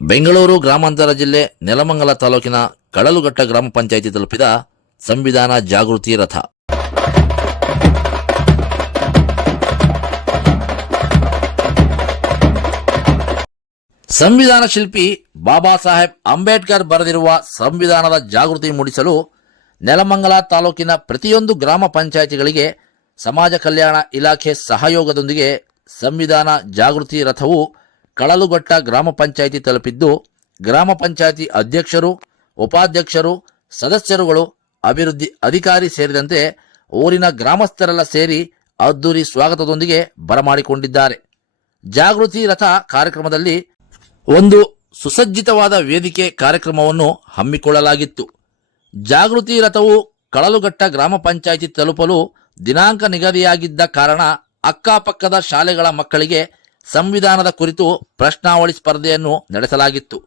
ಬೆಂಗಳೂರು ಗ್ರಾಮಾಂತರ ಜಿಲ್ಲೆ ನೆಲಮಂಗಲ ತಾಲೂಕಿನ ಕಳಲುಘಟ್ಟ ಗ್ರಾಮ ಪಂಚಾಯಿತಿ ತಲುಪಿದ ಸಂವಿಧಾನ ಜಾಗೃತಿ ರಥ. ಸಂವಿಧಾನ ಶಿಲ್ಪಿ ಬಾಬಾ ಸಾಹೇಬ್ ಅಂಬೇಡ್ಕರ್ ಬರೆದಿರುವ ಸಂವಿಧಾನದ ಜಾಗೃತಿ ಮೂಡಿಸಲು ನೆಲಮಂಗಲ ತಾಲೂಕಿನ ಪ್ರತಿಯೊಂದು ಗ್ರಾಮ ಪಂಚಾಯಿತಿಗಳಿಗೆ ಸಮಾಜ ಕಲ್ಯಾಣ ಇಲಾಖೆ ಸಹಯೋಗದೊಂದಿಗೆ ಸಂವಿಧಾನ ಜಾಗೃತಿ ರಥವು ಕಳಲುಘಟ್ಟ ಗ್ರಾಮ ಪಂಚಾಯಿತಿ ತಲುಪಿದ್ದು, ಗ್ರಾಮ ಪಂಚಾಯಿತಿ ಅಧ್ಯಕ್ಷರು, ಉಪಾಧ್ಯಕ್ಷರು, ಸದಸ್ಯರುಗಳು, ಅಭಿವೃದ್ಧಿ ಅಧಿಕಾರಿ ಸೇರಿದಂತೆ ಊರಿನ ಗ್ರಾಮಸ್ಥರೆಲ್ಲ ಸೇರಿ ಅದ್ದೂರಿ ಸ್ವಾಗತದೊಂದಿಗೆ ಬರಮಾಡಿಕೊಂಡಿದ್ದಾರೆ. ಜಾಗೃತಿ ರಥ ಕಾರ್ಯಕ್ರಮದಲ್ಲಿ ಒಂದು ಸುಸಜ್ಜಿತವಾದ ವೇದಿಕೆ ಕಾರ್ಯಕ್ರಮವನ್ನು ಹಮ್ಮಿಕೊಳ್ಳಲಾಗಿತ್ತು. ಜಾಗೃತಿ ರಥವು ಕಳಲುಘಟ್ಟ ಗ್ರಾಮ ಪಂಚಾಯಿತಿ ತಲುಪಲು ದಿನಾಂಕ ನಿಗದಿಯಾಗಿದ್ದ ಕಾರಣ ಅಕ್ಕಪಕ್ಕದ ಶಾಲೆಗಳ ಮಕ್ಕಳಿಗೆ ಸಂವಿಧಾನದ ಕುರಿತು ಪ್ರಶ್ನಾವಳಿ ಸ್ಪರ್ಧೆಯನ್ನು ನಡೆಸಲಾಗಿತ್ತು.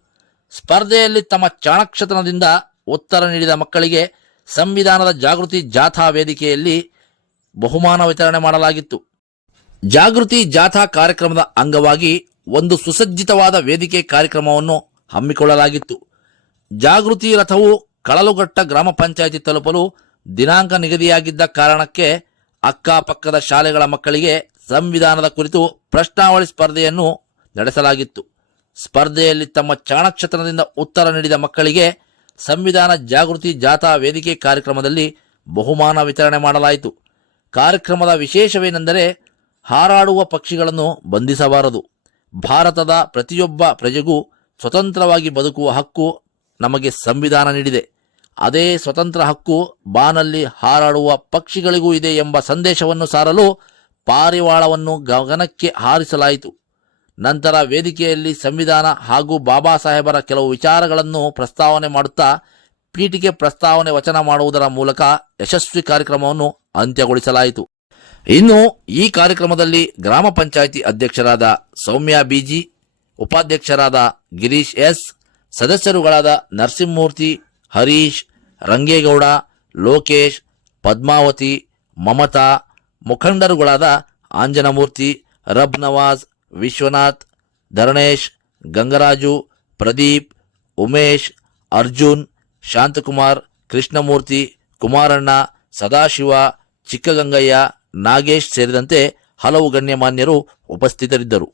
ಸ್ಪರ್ಧೆಯಲ್ಲಿ ತಮ್ಮ ಚಾಣಕ್ಷತನದಿಂದ ಉತ್ತರ ನೀಡಿದ ಮಕ್ಕಳಿಗೆ ಸಂವಿಧಾನದ ಜಾಗೃತಿ ಜಾಥಾ ವೇದಿಕೆಯಲ್ಲಿ ಬಹುಮಾನ ವಿತರಣೆ ಮಾಡಲಾಗಿತ್ತು. ಜಾಗೃತಿ ಜಾಥಾ ಕಾರ್ಯಕ್ರಮದ ಅಂಗವಾಗಿ ಒಂದು ಸುಸಜ್ಜಿತವಾದ ವೇದಿಕೆ ಕಾರ್ಯಕ್ರಮವನ್ನು ಹಮ್ಮಿಕೊಳ್ಳಲಾಗಿತ್ತು. ಜಾಗೃತಿ ರಥವು ಕಳಲುಘಟ್ಟ ಗ್ರಾಮ ಪಂಚಾಯಿತಿ ತಲುಪಲು ದಿನಾಂಕ ನಿಗದಿಯಾಗಿದ್ದ ಕಾರಣಕ್ಕೆ ಅಕ್ಕಪಕ್ಕದ ಶಾಲೆಗಳ ಮಕ್ಕಳಿಗೆ ಸಂವಿಧಾನದ ಕುರಿತು ಪ್ರಶ್ನಾವಳಿ ಸ್ಪರ್ಧೆಯನ್ನು ನಡೆಸಲಾಗಿತ್ತು. ಸ್ಪರ್ಧೆಯಲ್ಲಿ ತಮ್ಮ ಚಾಣಕ್ಷತನದಿಂದ ಉತ್ತರ ನೀಡಿದ ಮಕ್ಕಳಿಗೆ ಸಂವಿಧಾನ ಜಾಗೃತಿ ಜಾಥಾ ವೇದಿಕೆ ಕಾರ್ಯಕ್ರಮದಲ್ಲಿ ಬಹುಮಾನ ವಿತರಣೆ ಮಾಡಲಾಯಿತು. ಕಾರ್ಯಕ್ರಮದ ವಿಶೇಷವೇನೆಂದರೆ ಹಾರಾಡುವ ಪಕ್ಷಿಗಳನ್ನು ಬಂಧಿಸಬಾರದು. ಭಾರತದ ಪ್ರತಿಯೊಬ್ಬ ಪ್ರಜೆಗೂ ಸ್ವತಂತ್ರವಾಗಿ ಬದುಕುವ ಹಕ್ಕು ನಮಗೆ ಸಂವಿಧಾನ ನೀಡಿದೆ. ಅದೇ ಸ್ವತಂತ್ರ ಹಕ್ಕು ಬಾನಲ್ಲಿ ಹಾರಾಡುವ ಪಕ್ಷಿಗಳಿಗೂ ಇದೆ ಎಂಬ ಸಂದೇಶವನ್ನು ಸಾರಲು ಪಾರಿವಾಳವನ್ನು ಗಗನಕ್ಕೆ ಹಾರಿಸಲಾಯಿತು. ನಂತರ ವೇದಿಕೆಯಲ್ಲಿ ಸಂವಿಧಾನ ಹಾಗೂ ಬಾಬಾ ಸಾಹೇಬರ ಕೆಲವು ವಿಚಾರಗಳನ್ನು ಪ್ರಸ್ತಾವನೆ ಮಾಡುತ್ತಾ ಪೀಠಿಗೆ ಪ್ರಸ್ತಾವನೆ ವಚನ ಮಾಡುವುದರ ಮೂಲಕ ಯಶಸ್ವಿ ಕಾರ್ಯಕ್ರಮವನ್ನು ಅಂತ್ಯಗೊಳಿಸಲಾಯಿತು. ಇನ್ನು ಈ ಕಾರ್ಯಕ್ರಮದಲ್ಲಿ ಗ್ರಾಮ ಪಂಚಾಯಿತಿ ಅಧ್ಯಕ್ಷರಾದ ಸೌಮ್ಯ ಬಿಜಿ, ಉಪಾಧ್ಯಕ್ಷರಾದ ಗಿರೀಶ್ ಎಸ್, ಸದಸ್ಯರುಗಳಾದ ನರಸಿಂಹಮೂರ್ತಿ, ಹರೀಶ್, ರಂಗೇಗೌಡ, ಲೋಕೇಶ್, ಪದ್ಮಾವತಿ, ಮಮತಾ ಮುಖಂಡರುಗಳಾದ ಆಂಜನಮೂರ್ತಿ, ರಬ್ ನವಾಜ್, ವಿಶ್ವನಾಥ್, ಧರಣೇಶ್, ಗಂಗರಾಜು, ಪ್ರದೀಪ್, ಉಮೇಶ್, ಅರ್ಜುನ್, ಶಾಂತಕುಮಾರ್, ಕೃಷ್ಣಮೂರ್ತಿ, ಕುಮಾರಣ್ಣ, ಸದಾಶಿವ, ಚಿಕ್ಕಗಂಗಯ್ಯ, ನಾಗೇಶ್ ಸೇರಿದಂತೆ ಹಲವು ಗಣ್ಯಮಾನ್ಯರು ಉಪಸ್ಥಿತರಿದ್ದರು.